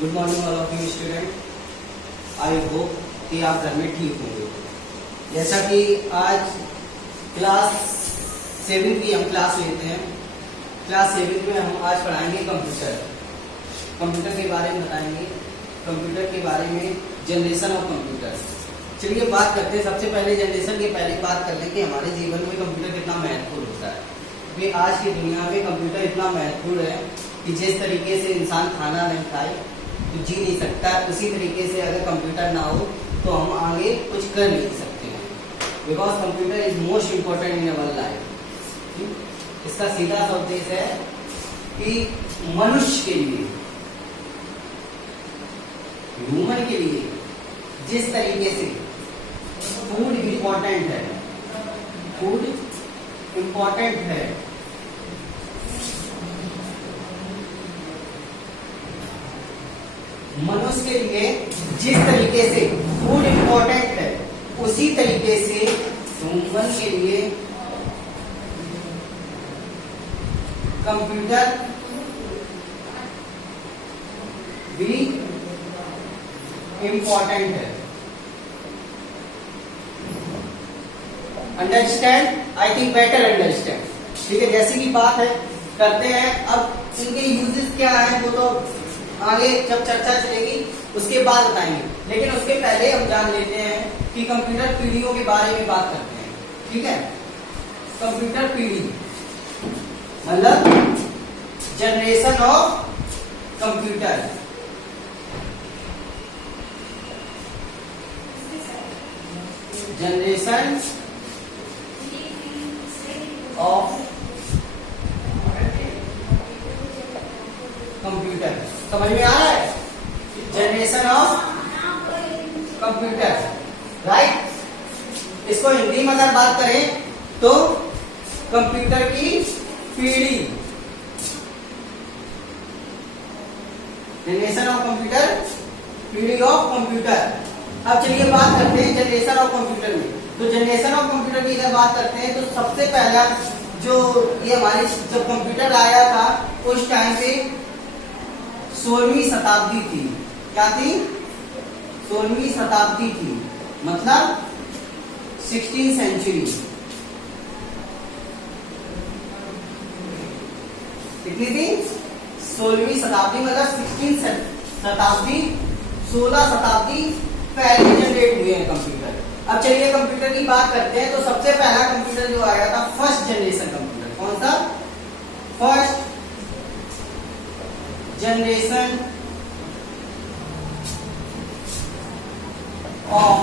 Good morning all of you student. I hope कि आप घर में ठीक होंगे। जैसा कि आज क्लास 7 की हम क्लास लेते हैं। क्लास 7 में हम आज पढ़ाएंगे कंप्यूटर के बारे में बताएंगे। कंप्यूटर के बारे में जनरेशन ऑफ कंप्यूटर। चलिए बात करते हैं। सबसे पहले जनरेशन के पहले बात कर लें कि हमारे जीवन में कंप्यूटर कितना महत्वपूर्ण होता है। कि आज की दुनिया में कंप्यूटर इतना महत्वपूर्ण है कि जिस तरीके से इंसान खाना नहीं खाए तो जी नहीं सकता, उसी तरीके से अगर कंप्यूटर ना हो तो हम आगे कुछ कर नहीं सकते हैं। Because computer is most important in our life. इसका सीधा सा उद्देश्य है कि मनुष्य के लिए, ह्यूमन के लिए जिस तरीके से फूड इम्पोर्टेंट है, मनुष्य के लिए जिस तरीके से फूड इम्पोर्टेंट है उसी तरीके से ह्यूमन के लिए कंप्यूटर भी इम्पोर्टेंट है। Understand? I think better understand. ठीक है, जैसी की बात है करते हैं। अब इनके यूजेस क्या है वो तो आगे जब चर्चा चलेगी उसके बाद बताएंगे, लेकिन उसके पहले हम जान लेते हैं कि कंप्यूटर पीढ़ियों के बारे में बात करते हैं। ठीक है, कंप्यूटर पीढ़ी मतलब generation of computer. Generation of computer. समझ में आ रहा है? Generation of computer, right. इसको हिंदी में अगर बात करें तो कंप्यूटर की पीढ़ी, जनरेशन ऑफ कंप्यूटर, पीढ़ी ऑफ कंप्यूटर। अब चलिए बात करते हैं जनरेशन ऑफ कंप्यूटर में। तो जनरेशन ऑफ कंप्यूटर की अगर बात करते हैं तो सबसे पहला जो ये हमारी जब कंप्यूटर आया था उस टाइम पे 16वीं शताब्दी थी। क्या थी? 16वीं शताब्दी थी, मतलब 16th सेंचुरी। कितनी थी? 16वीं शताब्दी, मतलब 16th शताब्दी, 16 शताब्दी पहले जनरेट हुए हैं कंप्यूटर। अब चलिए कंप्यूटर की बात करते हैं। तो सबसे पहला कंप्यूटर जो आया था फर्स्ट जनरेशन कंप्यूटर, कौन सा? First generation of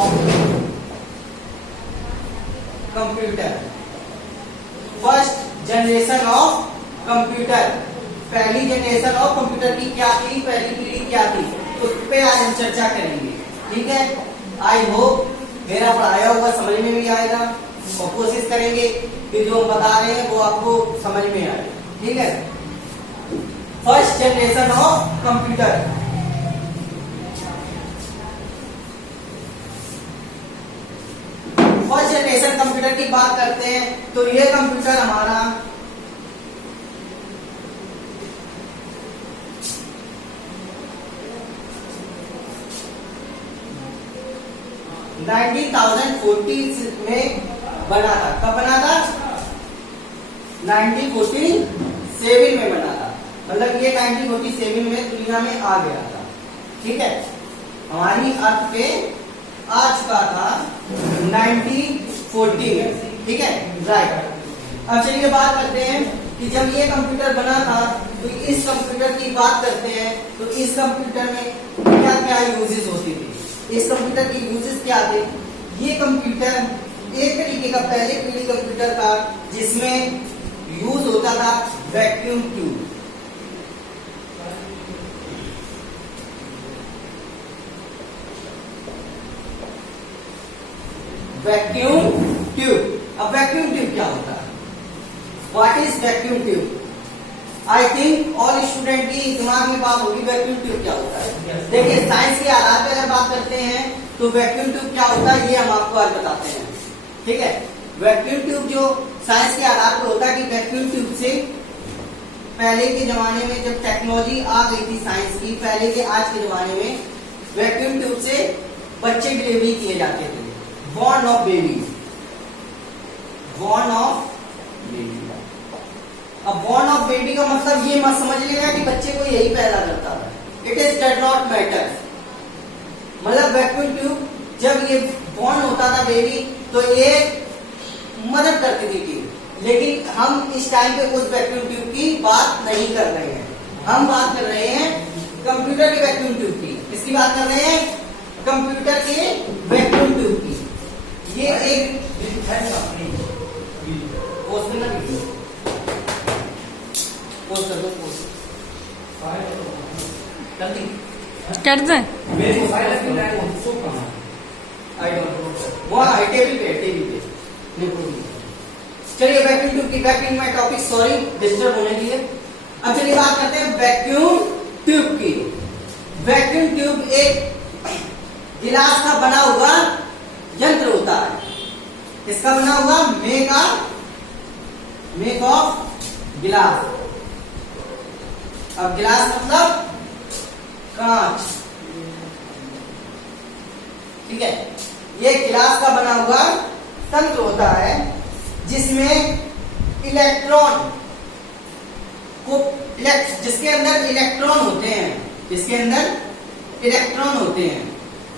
computer. First generation of computer, पहली जनरेशन ऑफ कंप्यूटर की क्या थी, पहली पीढ़ी क्या थी, उस पे आज हम चर्चा करेंगे। ठीक है, आई होप मेरा पढ़ाया हुआ समझ में भी आएगा और कोशिश करेंगे कि जो हम बता रहे हैं वो आपको समझ में आए। ठीक है, first generation of computer. First generation computer की बात करते हैं तो ये कंप्यूटर हमारा 1940 में बना था। कब बना था? 1947 में बना था। मतलब ये 1947 में दुनिया में आ गया था। ठीक है, हमारी अर्थ पे आ चुका था 1940 में। ठीक है, राइट। अब चलिए बात करते हैं कि जब ये कंप्यूटर बना था तो इस कंप्यूटर की बात करते हैं तो इस कंप्यूटर में क्या क्या यूजेस होती थी। इस कंप्यूटर की यूजेस क्या थे? ये कंप्यूटर एक तरीके का पहले पीढ़ी कंप्यूटर था जिसमें यूज होता था वैक्यूम ट्यूब। Vacuum tube. अब वैक्यूम ट्यूब क्या होता है? What is vacuum tube? I think all student की दिमाग में बात होगी वैक्यूम ट्यूब क्या होता है। देखिए साइंस के आधार पर अगर बात करते हैं तो वैक्यूम ट्यूब क्या होता है ये हम आपको आज बताते हैं। ठीक है, वैक्यूम ट्यूब जो साइंस के आधार पर होता है कि वैक्यूम ट्यूब से पहले के जमाने में जब टेक्नोलॉजी आ गई थी साइंस की, पहले के आज के जमाने में वैक्यूम ट्यूब से बच्चे डिलीवरी किए जाते थे। Born of baby, born of baby. अब बॉर्न ऑफ बेबी का मतलब ये मत समझ लेना कि बच्चे को यही पैदा करता है। It is does not matter. मतलब वैक्यूम ट्यूब जब ये बॉर्न होता था बेबी, तो ये मदद करती थी ट्यूब। लेकिन हम इस टाइम पे उस वैक्यूम ट्यूब की बात नहीं कर रहे हैं, हम बात कर रहे हैं कंप्यूटर के वैक्यूम ट्यूब की। किसकी बात कर रहे हैं? कंप्यूटर के वैक्यूम ट्यूब की। ये एक पोस्ट में ना वीडियो पोस्ट कर दो, पोस्ट कर दे। मेरी मोबाइल आई डोंट नो वो टेबल पे नहीं। चलिए वैक्यूम ट्यूब की, वैक्यूम में टॉपिक, सॉरी डिस्टर्ब होने के लिए। अब चलिए बात करते हैं वैक्यूम ट्यूब की। वैक्यूम ट्यूब एक गिलास का बना हुआ यंत्र होता है। किसका बना हुआ? मेक ऑफ गिलास। अब गिलास मतलब कांच, ठीक है। ये गिलास का बना हुआ तंत्र होता है जिसमें इलेक्ट्रॉन को, जिसके अंदर इलेक्ट्रॉन होते हैं, जिसके अंदर इलेक्ट्रॉन होते हैं,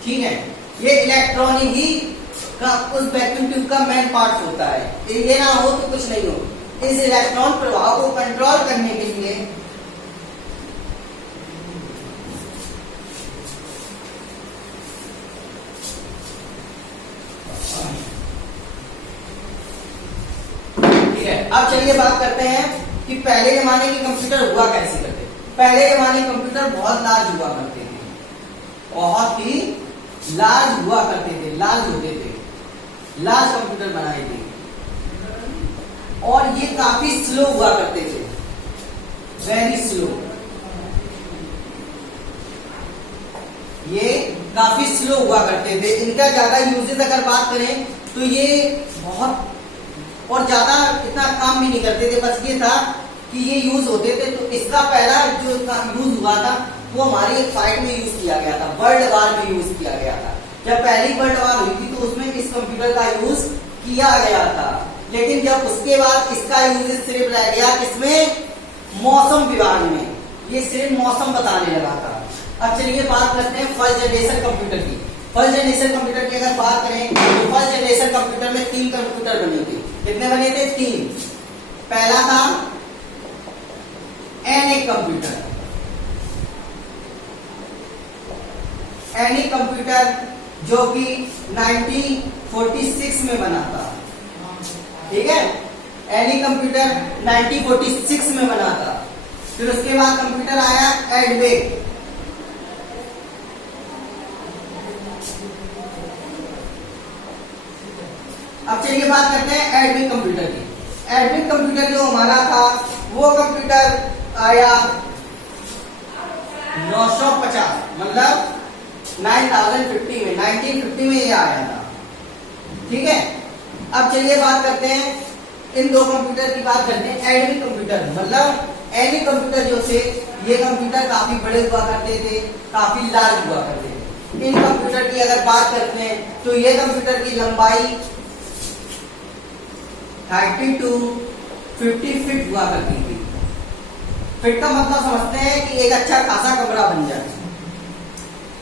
ठीक है। ये इलेक्ट्रॉन ही का उस वैक्यूम ट्यूब का मेन पार्ट होता है। ये ना हो तो कुछ नहीं हो। इस इलेक्ट्रॉन प्रवाह को कंट्रोल करने के लिए अब चलिए बात करते हैं कि पहले जमाने के कंप्यूटर हुआ कैसे करते। पहले जमाने के कंप्यूटर बहुत लार्ज हुआ करते थे, बहुत ही लार्ज हुआ करते थे, लार्ज होते थे, लार्ज कंप्यूटर बनाए थे। और ये काफी स्लो हुआ करते थे, वेरी स्लो। ये काफी स्लो हुआ करते थे। इनका ज्यादा यूजेस अगर बात करें तो ये बहुत और ज्यादा इतना काम भी नहीं करते थे। बस ये था कि ये यूज होते थे। तो इसका पहला जो यूज हुआ था वो हमारी एक फाइट में यूज किया गया था, वर्ल्ड वार में यूज किया गया था। जब पहली वर्ल्ड वार हुई थी तो उसमें इस कंप्यूटर का यूज किया गया था। लेकिन जब उसके बाद इसका यूज सिर्फ रह गया किसमें? मौसम विभाग में। ये सिर्फ मौसम बताने लगा था। अब चलिए बात करते हैं फर्स्ट जनरेशन कंप्यूटर की। फर्स्ट जनरेशन कंप्यूटर की अगर बात करें तो फर्स्ट जनरेशन कंप्यूटर में 3 कंप्यूटर बने थे। कितने बने थे? 3। पहला था एनिक कंप्यूटर। एनिक कंप्यूटर जो कि 1946 में बना था, ठीक है। एनिक कंप्यूटर 1946 में बना था। फिर उसके बाद कंप्यूटर आया एडवेक। अब चलिए बात करते हैं एडविन कंप्यूटर की। एडविन कंप्यूटर जो हमारा था वो कंप्यूटर आया 950, मतलब 9050 में, 1950 में ये आया था, ठीक है। अब चलिए बात करते हैं इन दो कंप्यूटर की बात करते हैं। एडविन कंप्यूटर मतलब एनी कंप्यूटर जो थे ये कंप्यूटर काफी बड़े हुआ करते थे, काफी लार्ज हुआ करते थे। इन कंप्यूटर की अगर बात करते हैं तो ये कंप्यूटर की लंबाई 30 to 50 फीट हुआ करती थी। फिट का मतलब समझते हैं कि एक अच्छा खासा कमरा बन जाए,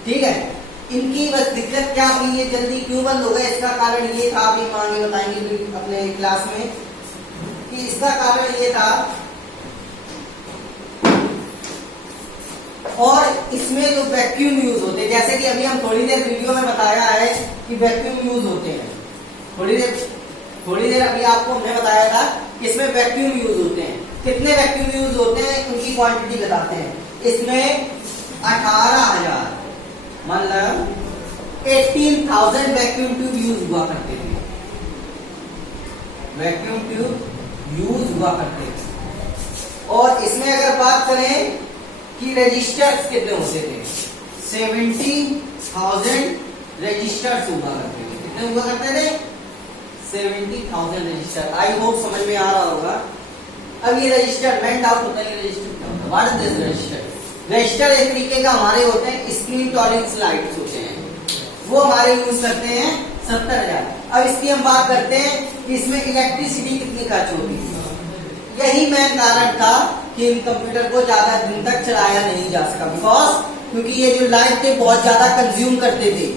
ठीक है। इनकी बस दिक्कत क्या हुई, ये जल्दी क्यों बंद हो गए? इसका कारण ये था, अभी आगे बताएंगे अपने क्लास में, कि इसका कारण ये था और इसमें जो वैक्यूम यूज होते हैं, जैसे कि अभी हम थोड़ी देर वीडियो में बताया है कि वैक्यूम यूज होते हैं। थोड़ी देर अभी आपको हमने बताया था कि इसमें वैक्यूम यूज होते हैं। कितने वैक्यूम यूज होते हैं उनकी क्वांटिटी बताते हैं। इसमें 18,000 मतलब 18,000 वैक्यूम ट्यूब यूज हुआ करते थे। वैक्यूम ट्यूब यूज हुआ करते थे। और इसमें अगर बात करें कि रजिस्टर्स कितने होते थे, 70,000 रजिस्टर्स हुआ करते थे। कितने हुआ करते थे? 70,000 रजिस्टर। आई होप समझ में आ रहा होगा। अब ये रजिस्टर, मैन डाउट होता है ये रजिस्टर क्या होता है, what is this register. Register एक तरीके का हमारे होते हैं स्क्रीन टॉलरेंस लाइट्स होते हैं, वो हमारे यूज करते हैं 70,000। अब इसकी हम बात करते हैं कि इसमें इलेक्ट्रिसिटी कितनी खर्च होगी। यही मेन कारण था कि इन कंप्यूटर को ज्यादा दिन तक चलाया नहीं जा सका, बिकॉज क्योंकि ये जो लाइट थे बहुत ज्यादा कंज्यूम करते थे,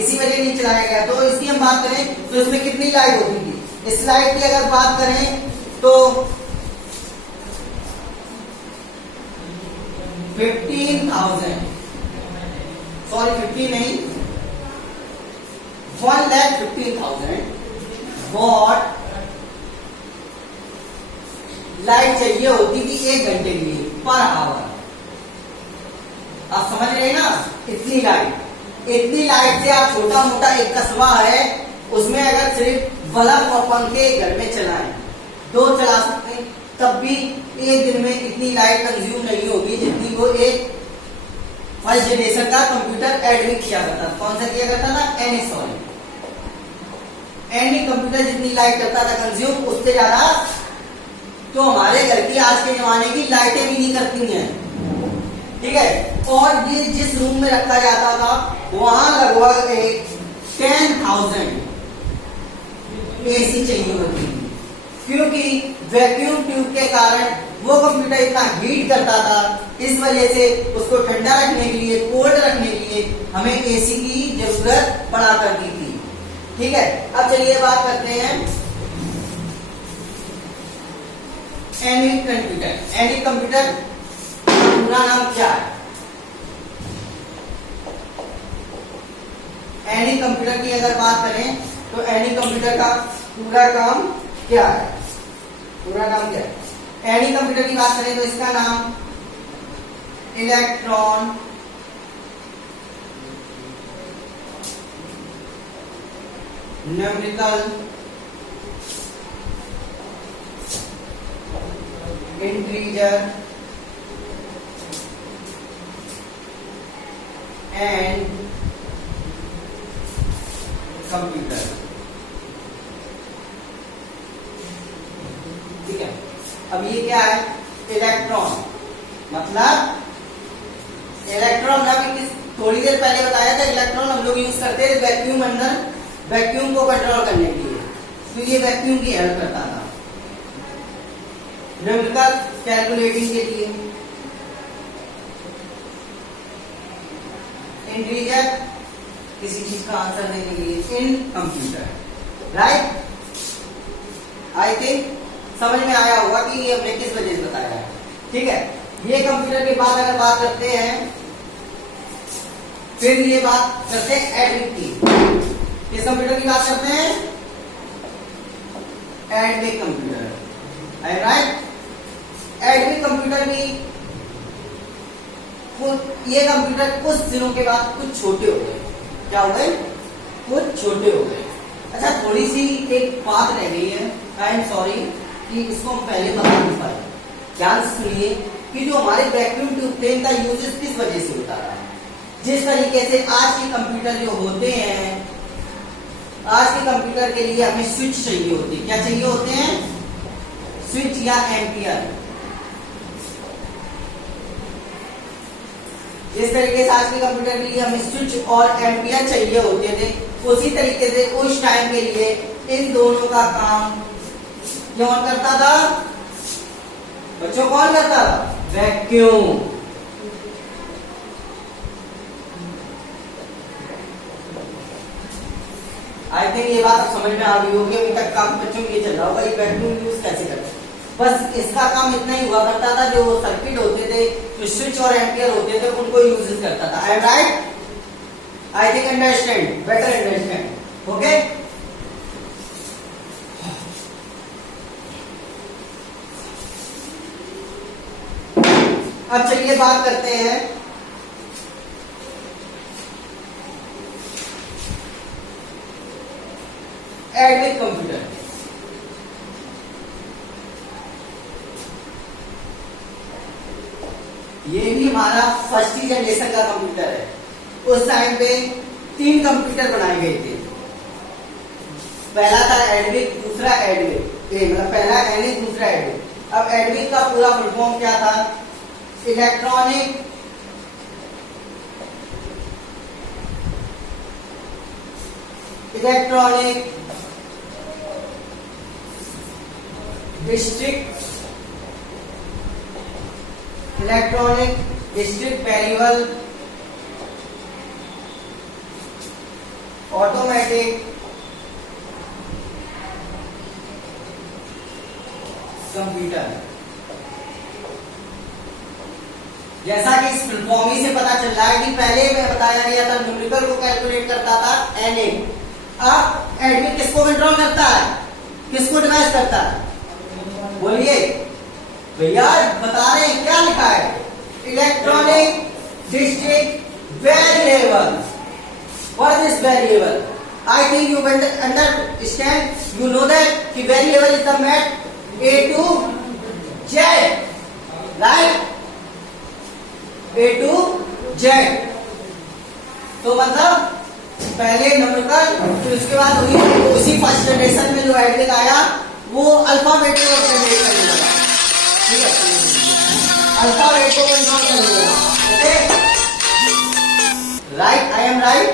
इसी वजह नहीं चलाया गया। तो इसकी हम बात करें तो इसमें कितनी लाइट होती थी। इस लाइट की अगर बात करें तो 15,000, सॉरी 50 नहीं, 1,50,000 वॉट लाइट चाहिए होती थी 1 घंटे के लिए पर आवर। आप समझ रहे ना, इतनी लाइट से आप छोटा मोटा एक कस्बा है उसमें अगर सिर्फ बल्ब और पंखे घर में चलाएं, 2 चला सकते हैं, तब भी एक दिन में इतनी लाइट कंज्यूम नहीं होगी जितनी वो एक फर्स्ट जनरेशन का कंप्यूटर एडमिट किया करता था। कौन सा किया करता था, एनी कंप्यूटर जितनी लाइट करता था कंज्यूम, उससे ज्यादा तो हमारे घर की आज के जमाने की लाइटें भी नहीं करती हैं, ठीक है। और ये जिस रूम में रखा जाता था वहां लगभग 10,000 एसी चाहिए होती थी, क्योंकि वैक्यूम ट्यूब के कारण वो कंप्यूटर इतना हीट करता था, इस वजह से उसको ठंडा रखने के लिए, कोल्ड रखने के लिए हमें एसी की जरूरत पड़ा करती थी, ठीक है। अब चलिए बात करते हैं एनी कंप्यूटर पूरा नाम क्या है। एनी कंप्यूटर की अगर बात करें तो एनी कंप्यूटर का पूरा काम क्या है, पूरा नाम क्या है। एनी कंप्यूटर की बात करें तो इसका नाम electron numerical integer and computer, ठीक है। अब ये क्या है, इलेक्ट्रॉन, मतलब इलेक्ट्रॉन अभी थोड़ी देर पहले बताया था, इलेक्ट्रॉन हम लोग यूज करते थे वैक्यूम, अंदर वैक्यूम को कंट्रोल करने के लिए, तो ये वैक्यूम की हेल्प करता था। न्यूमेरिकल कैलकुलेटिंग के लिए, इंटीजर किसी चीज का आंसर देने के लिए, इन कंप्यूटर, राइट। आई थिंक समझ में आया होगा कि ये हमने किस वजह से बताया है, ठीक है। ये कंप्यूटर के बाद अगर बात करते हैं, फिर ये बात करते हैं एडमिक की। किस कंप्यूटर की बात करते हैं, एडमिक कंप्यूटर, राइट। एडमिक कंप्यूटर भी ये कंप्यूटर कुछ दिनों के बाद कुछ छोटे हो गए। क्या हो गए, कुछ छोटे हो गए। अच्छा, थोड़ी सी एक बात रह गई है, आई एम सॉरी कि इसको हम पहले बता नहीं पाए। ध्यान से सुनिए कि जो हमारे वैक्यूम ट्यूब थे इनका यूजेस किस वजह से होता है। जिस तरीके से आज के कंप्यूटर जो होते हैं, आज के कंप्यूटर के लिए हमें स्विच चाहिए होती है। क्या चाहिए होते हैं, स्विच या एम्पियर। जिस तरीके से आज के कंप्यूटर के लिए हमें स्विच और एम्पियर चाहिए होते थे, उसी तरीके से उस टाइम के लिए इन दोनों का काम कौन करता था बच्चों, कौन करता था, वैक्यूम। आई थिंक ये बात अब समझ में आ गई होगी। अभी तक काफी बच्चों को ये चल रहा होगा ये वैक्यूम यूज कैसे करते हैं। बस इसका काम इतना ही हुआ करता था, जो सर्किट होते थे, जो स्विच और एम्पियर होते थे, उनको यूज करता था। आई am right, I think understand, better understand, okay. अब चलिए बात करते हैं एडमिक कंप्यूटर। ये भी हमारा फर्स्ट जनरेशन का कंप्यूटर है। उस टाइम पे 3 कंप्यूटर बनाए गए थे। पहला था एडमिक, दूसरा एडमिक, मतलब पहला एनिक, दूसरा एडमिक। अब एडमिन का पूरा फुल फॉर्म क्या था? Electronic district variable automatic computer. जैसा कि इस फुल फॉर्म ही से पता चल रहा है कि पहले में बताया गया था न्यूमेरिकल को कैलकुलेट करता था एनए। अब एडमिन किसको कंट्रोल करता है, किसको डिवाइस करता है? बोलिए भैया, बता रहे हैं क्या लिखा है? Electronic district variable. What is variable? I think you understand, you know that कि variable is the mat A to Z, right? A to Z। तो मतलब पहले न्यूमेरिकल, फिर उसके बाद हुई उसी फर्स्ट जनरेशन में जो एडमिन आया वो अल्फाबेट को जनरेट करने लगा। ठीक है, अल्फाबेट को कंट्रोल करने लगा। Okay, right, I am right.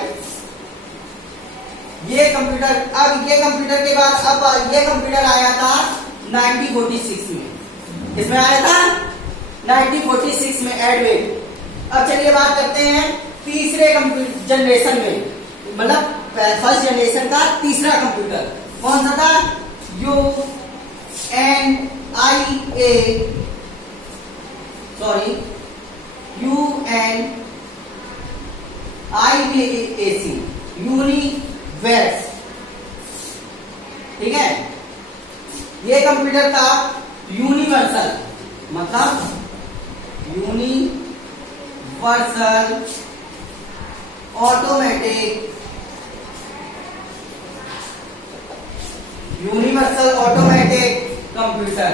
ये कंप्यूटर, अब ये कंप्यूटर के बाद अब ये कंप्यूटर आया था 1946 में। किसमें आया था? 1946 में एडमिन। अब चलिए बात करते हैं तीसरे जनरेशन में, मतलब फर्स्ट जनरेशन का तीसरा कंप्यूटर कौन सा था? यूनिवर्स। ठीक है, ये कंप्यूटर था यूनिवर्सल, मतलब universal automatic computer.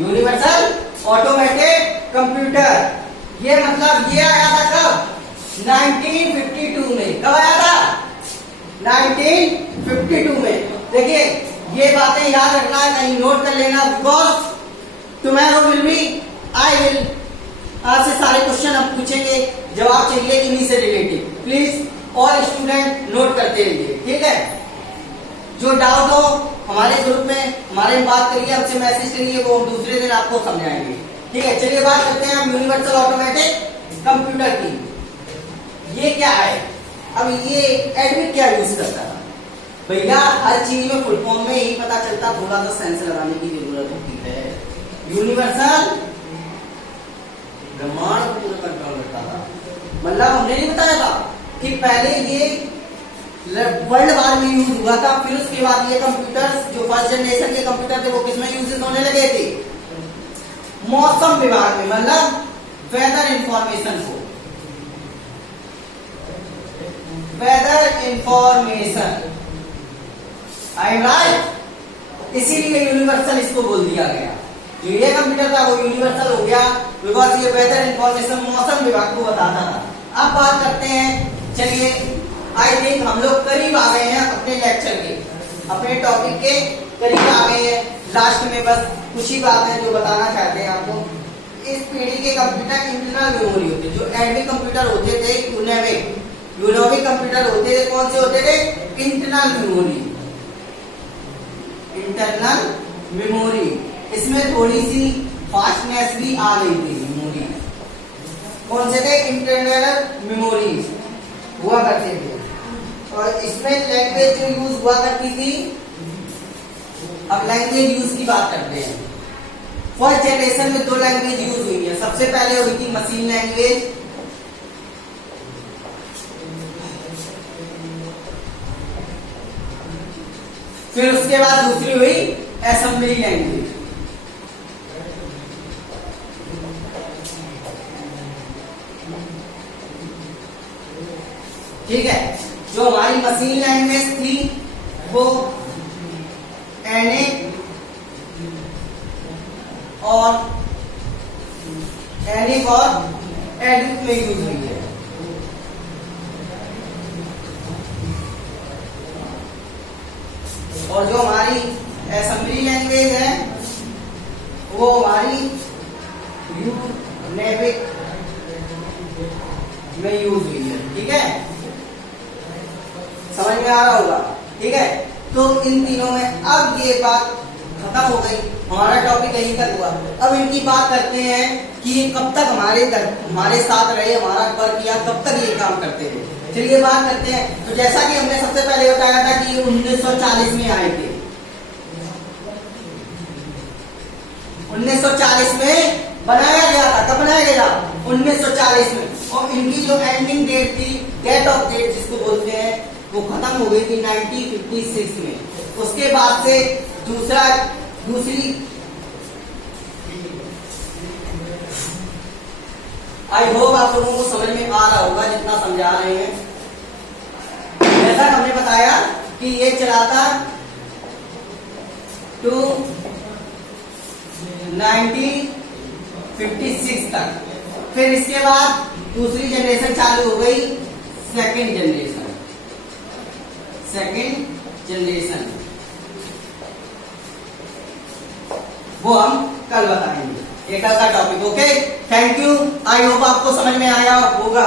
Universal automatic computer, ये मतलब ये आया था कब? 1952 में। कब आया था? 1952 में। देखिए, ये बातें याद रखना है, कहीं नोट कर लेना, because tomorrow will be, I will आपसे सारे क्वेश्चन अब पूछेंगे, जवाब चाहिए इन्हीं से related. Please all student note करते रहिए, ठीक है? जो डाउट हो हमारे ग्रुप में हमारे बात करिए, हमसे मैसेज करिए, वो हम दूसरे दिन आपको समझाएंगे। ठीक है, चलिए बात करते हैं हम यूनिवर्सल ऑटोमेटिक कंप्यूटर की। ये क्या है? अब ये एडमिन क्या यूज करता था? भैया, हर चीज में फुल फॉर्म में यही पता चलता, थोड़ा सा सेंस लगाने की जरूरत होती है। यूनिवर्सल ब्रह्मांड को पूरा कंट्रोल करता था। मतलब हमने नहीं बताया था कि पहले ये वर्ल्ड वार में यूज हुआ था, फिर उसके बाद ये कंप्यूटर जो फर्स्ट जनरेशन के कंप्यूटर थे वो किसमें यूज होने लगे थे? मौसम विभाग में, मतलब वेदर इंफॉर्मेशन को, weather information. I am right. इसीलिए यूनिवर्सल इसको बोल दिया गया। जो ये कंप्यूटर था वो यूनिवर्सल हो गया बिकॉज ये वेदर इंफॉर्मेशन मौसम विभाग को बताता था। अब बात करते हैं, चलिए आई थिंक हम लोग करीब आ गए हैं अपने लेक्चर के, अपने टॉपिक के करीब आ गए हैं। लास्ट में बस कुछ ही बात है जो बताना चाहते हैं आपको। इस पीढ़ी के कंप्यूटर इंटरनल मेमोरी होते, जो एडमिन कंप्यूटर होते थे यूनोविक कंप्यूटर होते थे, कौन से होते थे? Internal memory. इसमें थोड़ी सी फास्टनेस भी आ गई थी मेमोरी। कौन से थे? इंटरनल मेमोरी हुआ करते थे। और इसमें लैंग्वेज जो यूज हुआ करती थी, अब लैंग्वेज यूज की बात करते हैं। फर्स्ट जनरेशन में 2 लैंग्वेज यूज हुई है। सबसे पहले हुई थी मशीन लैंग्वेज, फिर उसके बाद दूसरी हुई असेंबली लैंग्वेज। ठीक है, जो हमारी मशीन लैंग्वेज थी वो एनए और एडिट में यूज हुई है। और जो हमारी असेंबली लैंग्वेज है वो हमारी यूनेविक में यूज हुई है। ठीक है, समझ में आ रहा होगा। ठीक है, तो इन तीनों में अब ये बात खत्म हो गई, हमारा टॉपिक यहीं तक हुआ। अब इनकी बात करते हैं कि ये कब तक हमारे साथ रहे, हमारा वर्क किया, कब तक ये काम करते थे। चलिए बात करते हैं। तो जैसा कि हमने सबसे पहले बताया था कि 1940 में आए थे, 1940 में बनाया गया था। कब बनाया गया? 1940 में। और इनकी जो एंडिंग डेट थी, डेट ऑफ डेट जिसको बोलते हैं, वो खत्म हो गई थी 1956 में। उसके बाद से दूसरी आई होप आप लोगों को समझ में आ रहा होगा जितना समझा रहे हैं। जैसा हमने बताया कि ये चला था टू 1956 तक। फिर इसके बाद दूसरी जनरेशन चालू हो गई, सेकंड जनरेशन वो हम कल बताएंगे, ये कल का topic. Okay, thank you. I hope आपको समझ में आया होगा।